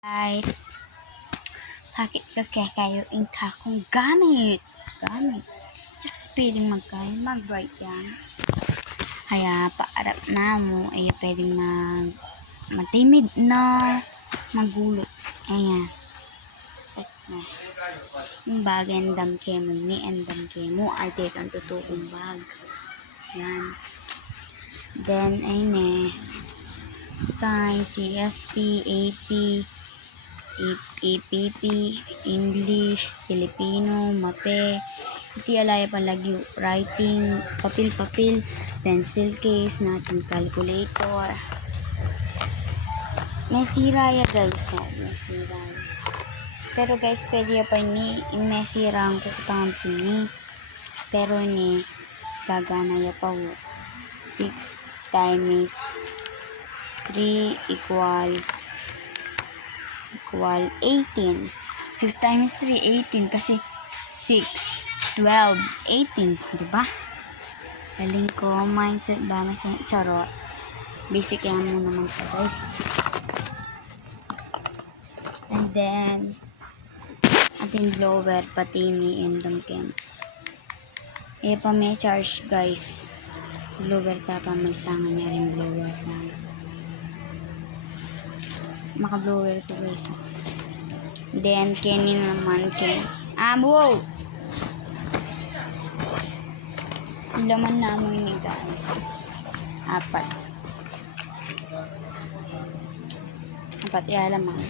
Guys, hakit ka kayo in kakong gamit. Just pwedeng mag-write yan. Kaya paarap na mo ay pwedeng matimid na magulot. Ayan. Yung bagay ang damke mo ni ang damke mo ay ang totoong bag. Yan. Then ayun Science, CSP, AP, APP, English, Filipino, MAPE, iti alaya palagyo, writing, papel, pencil case, natin calculator. May sira ya guys, may sira. Pero guys, pwede pa ni imesira ang kutang pini. Pero ni gagana ya pa 6 times 3 equal 18. 6 times 3, 18. Kasi 6, 12, 18. Diba? Galing ko. Mindset ba? Charot. Basic yan mo naman sa guys. And then, ating blower, pati ni Endom Kem. Pa may charge guys. Blower pa may sanga niya rin blower na. Maka-blower ko guys. Then, Kenny naman, wow! Laman namin ni guys. 4. 4 laman.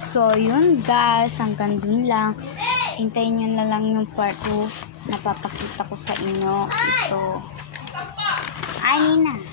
So, yun guys. Hanggang dun lang. Hintayin nyo na lang yung part 2. Napapakita ko sa inyo. Ito. Ay, Nina.